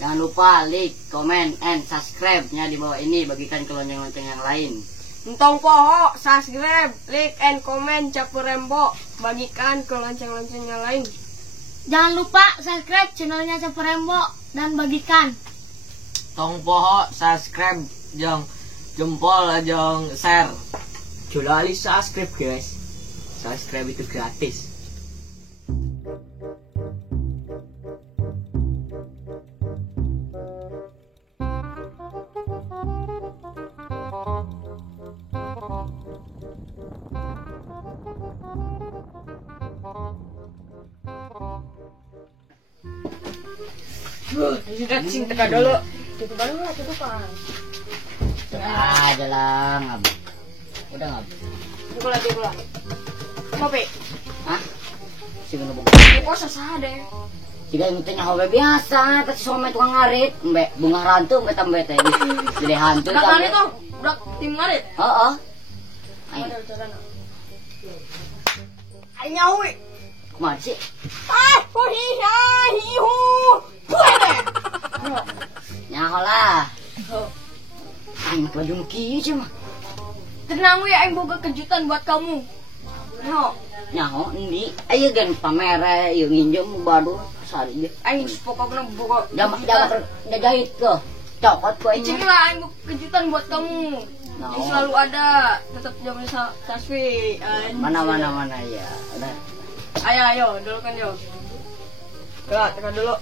Jangan lupa like, comment, and subscribe-nya di bawah ini. Bagikan ke lonceng-lonceng yang lain. Entong poho, subscribe, like, and comment, campur rembok. Bagikan ke lonceng-lonceng yang lain. Jangan lupa subscribe channelnya Campur Rembok dan bagikan. Tong poho, subscribe, jong jempol, jong share. Julali subscribe guys. Subscribe itu gratis. Sudah sing teka dulu. Tutupan lah, tutupan. Aja lah, ngabuk. Udah ngabuk. Dikulah. Ngopi. Hah? Sige nubuk. Ini kok sasah deh. Jika ingetnya hobi biasa, tapi sama tukang ngarit, mbak bunga rantu, mbak tambah teh. Jadi hantu. Udah kali tuh, udah tim ngarit. Oh. Ayo, Ayo nyawi. kemana sih? Kok hihu. Nyaho lah. Ayo baju nuki aja mah. Tenang ya, aing boga kejutan buat kamu. Nyaho, ini. Ayo gan pamere, yuk nginjem baru. Sari dia. Aing pokoknya boga. Jangan jahit ke. Cokot kok ini. Cing lah, aing boga kejutan buat kamu. Yang selalu ada, tetap jaman taswi. Mana ya. Udah. Ayo, dulu kan yo. Tekan dulu.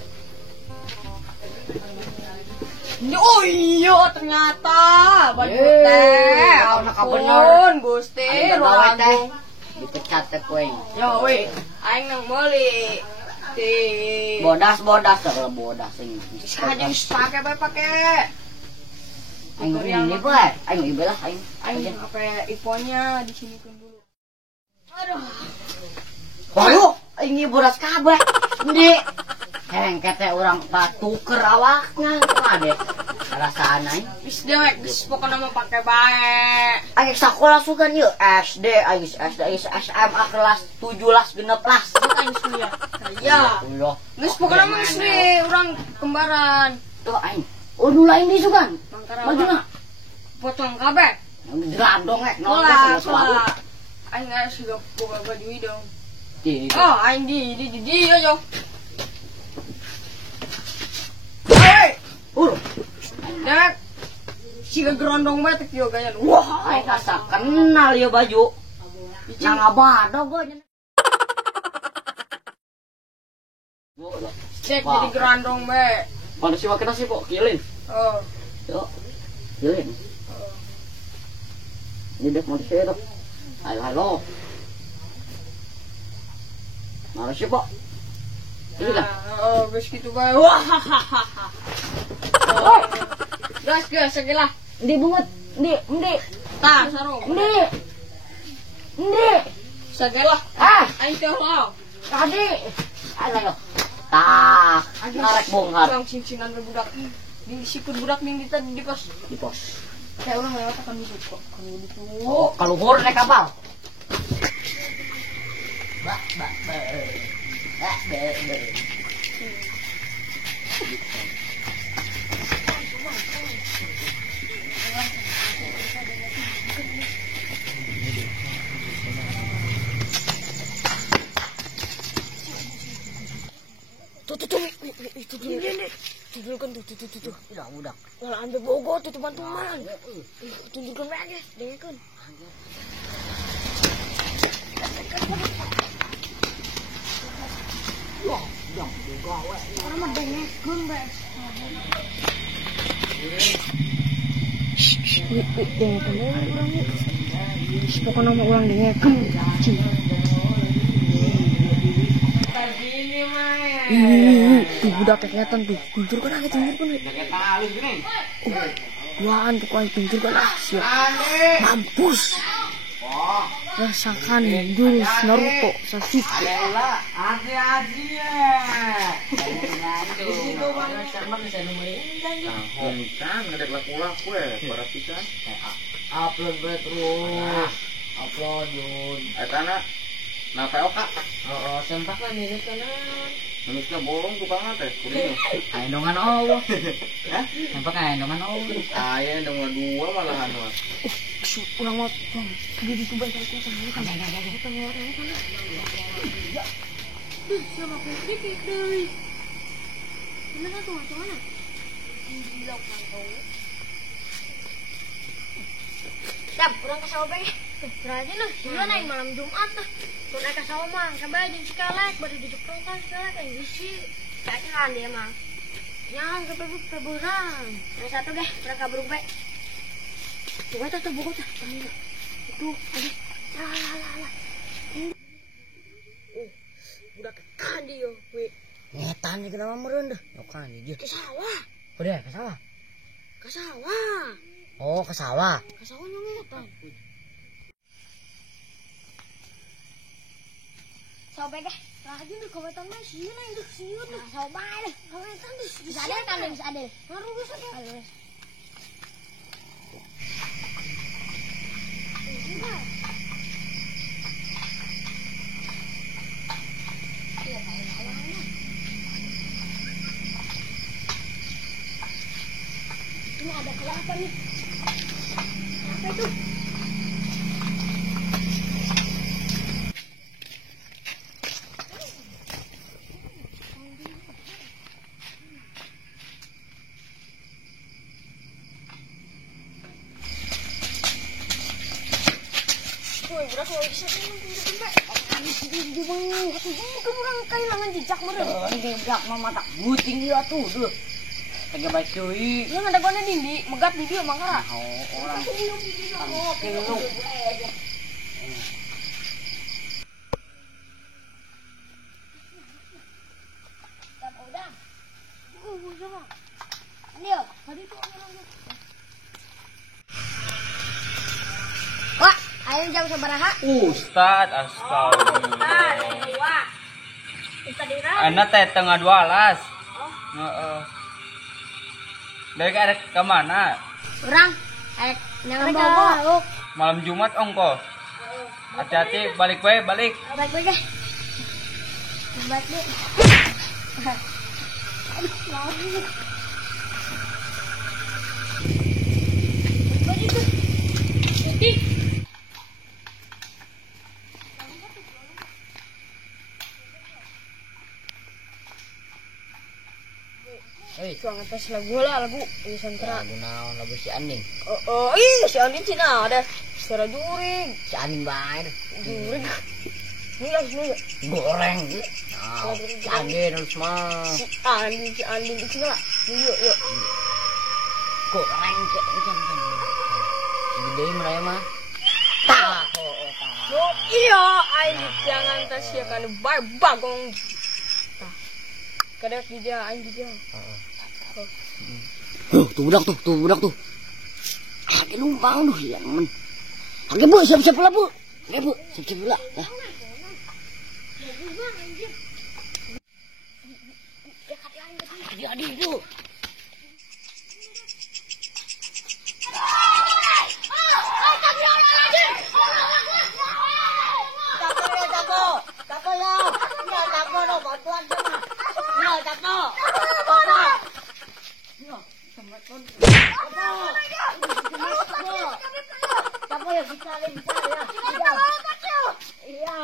Oh iya, ternyata baju teh. Anak bener. Gusti, ruang teh. Dipecat teh kowe. Yo, we. Aing nang beli. Bodas kalau bodas sing. Aja wis pakai. Aing ini bae. Aing ieu lah aing. Aing apa iPhone-nya di sini kan dulu. Aduh. Waduh, ini bodas kabeh. Ndi. Hengket teh urang tuker awakna ade. Rasaan aing. Wis dewek, geus pokona mah pake bae. Aing sakola sugan yeuh SD, aing SMA kelas 17 genep lah. Aing kuliah. Ya. Geus pokona mah istri urang kembaran. Tuh aing. Oh dulu aing di sugan. Bajuna. Potong kabeh. Gelandong nol aing geus sudah boga baju dong. Oh, aing di ayo. Hei. Dek. Siga gerondong bae teh kieu gaya. Wah, aing asa kenal ya baju. Nang abado gua. Cek jadi gerondong bae. Mana sih wakena sih kok kilin? Oh. Yo. Kilin. Ini dek mau saya dok. Halo. Mana sih Pak? Ini kan? Oh, geus kitu bae. Wah. Gas segelah. Ndi bungut, ndi. Tah, sarung. Ndi. Segelah. Aing teh lo. Tadi. Ayo. Tah, karek bongkar. Orang cincinan budak. Di sikut budak ning di pos. Di pos. Kayak orang lewat akan duduk kok. Kalau gitu. Oh, kalau luhur naik kapal. Bak. Tuh. Udah. Kalau ambil bogor tuh teman-teman. Tunjukkan aja, dengarkan. Wah, udah gawe. Orang mah dengarkan, Bes. Dengarkan orangnya. Pokoknya mau orang dengarkan. Tuh budak kelihatan tuh. Tunjukkan aja, tunjukkan. Wah, pokoknya tunjukkan siap. Mampus. Rasakan jurus Naruto Sasuke. Upload terus. Upload yun. Etana. Nah, POK. Sempak lah mirip kana. Manusia bohong tukang teh. Aindongan Allah. Hah? Nampak aindongan Allah. Aya dengan dua malahan mah. Urang mah di ditu bae kan. Sama aku dikit deui. Bener tuh mana? Di blok mantau. Siap, urang ka sawo bae. Terakhir lah, gimana yang malam Jumat tuh? Tuh naik ke sawah mang, sampai aja sekalek, baru dijeprokan sekalek, yang isi. Kayaknya kan dia mang. Jangan kebebuk keburang. Yang satu deh, mereka berubah. Buka tuh buku tuh, itu ada. Lah. Udah kekan dia, we. Ngetan nih kenapa meren dah? Kan dia. Ke sawah. Udah ke sawah. Ke sawah. Oh, ke sawah. Ke sawah ngetan. Sobek deh. Lagi nih komentar mah sieun itu sieun. Nah, sobek deh. Komentar deh. Bisa ada kan bisa ada. Ngaruh bisa deh. Ini ada kelapa nih. Apa itu? Beras mau bisa kurang kehilangan jejak meren. Ini jejak mama tak buting dia tuh. Tega baik deui. Yang ada gona dindi, megat di dia mangara. Orang lu. Udah. Sama. Anil, tadi tuh Wah, ayo jam sabaraha? Ustad, astagfirullah. Ustad Ira. Anak teh tengah 12. Heeh. Dari arek ke mana? Urang, ayo nang bawa. Malam Jumat ongko. Hati-hati balik we, balik. Balik we deh. Balik deh. Aduh, lagi. Suang atas lagu sentra. Lagu naon lagu si Aning. Si Andin cina ada suara juring. Si Aning bae. Juring. Ini Goreng. Nah, si Aning harus mah. Si Andin itu lah. Yuk. Goreng ke jam. Gede mereka mah. Tah. Iya, aing jangan tas ya kan bagong. Tah. Kada dia aing dia. Tuh budak tuh. Age numpang tuh yang men. Age bu siap-siap pula bu. Age bu siap-siap pula. Ya. Jadi bu. Tako ya. Ya tako no bantuan sama. Ya tako. Tako ya bisa ya. Iya.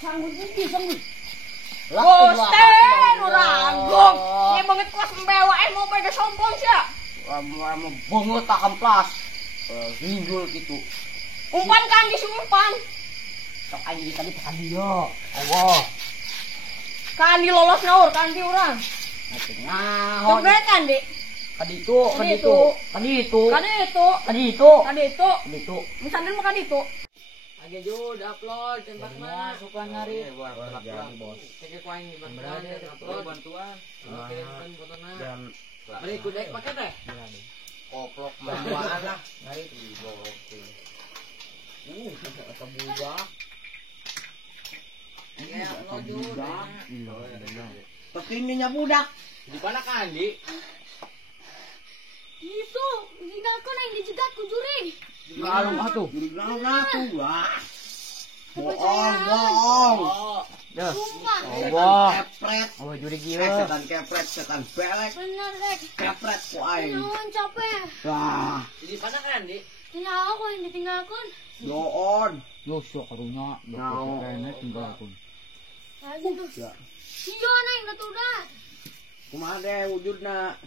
Sanggup. Bosten urang. Ini banget kelas membawa mau pada sombong sia. Mau bongot tak amplas. Hinggul gitu. Umpan kan di umpan. Sok aja tadi tekan dia. Allah. Kan di lolos naur kan di urang. Nah, Coba kan di. Kaditu. Misalnya makan itu. Lagi jud upload tempat mana? Suka nyari. Cek ku aing di bantuan upload bantuan. Oke, kan fotona. Beri ku dek pakai teh. Koplok bantuan lah. Nyari di bawah. Atau budak. Ya, upload jud. Begininya budak. Di mana kan, Di? Itu, ginalku nang dijegat ku juring. Lalu atuh. Nah tuh lah. Bohong. Dah. Sumpah. Allah. Kepret. Oh, juri Setan kepret, setan belek. Bener dek. Kepret ku aing. Naon capek. Wah, Di mana kan, Di? Tinggal aku yang ditinggalkan. doon. Yo sok karunya. Nyaho. Kene tinggal aku. Lagi tuh. Ya. Iya neng udah. Kumaha deh wujudna?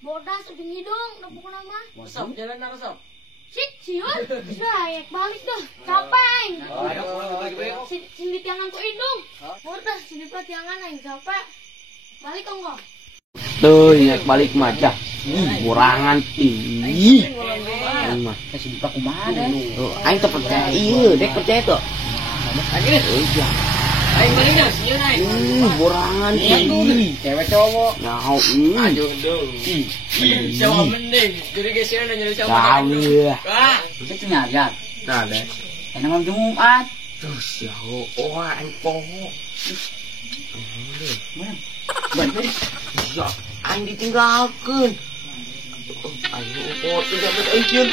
Bodas udah ngidung, udah pukul nama. Resop, jalan na resop. Cik, siun. Sudah, balik tuh. Capek. Ayo, balik-balik. Sini tiangan ku hidung. Bodas, sini pa tiangan neng capek. Balik enggak? Tuh, yak balik macah. Burangan tinggi. Aing mah kasih dipak kumaha deh. Aing teu percaya ieu, dek percaya tuh. Akhirnya, Iya. ayo baliknya, siun ayo. Burangan tinggi. Cewek cowok. Nyaho, Siapa mending? Jadi guys, siun nyari siapa? Tahu. Ah, Itu nyayat. Nah, deh. Enak malam Jumat. Terus nyaho, aing poho. Ya, aing ditinggalkeun. Ayo, tidak betul.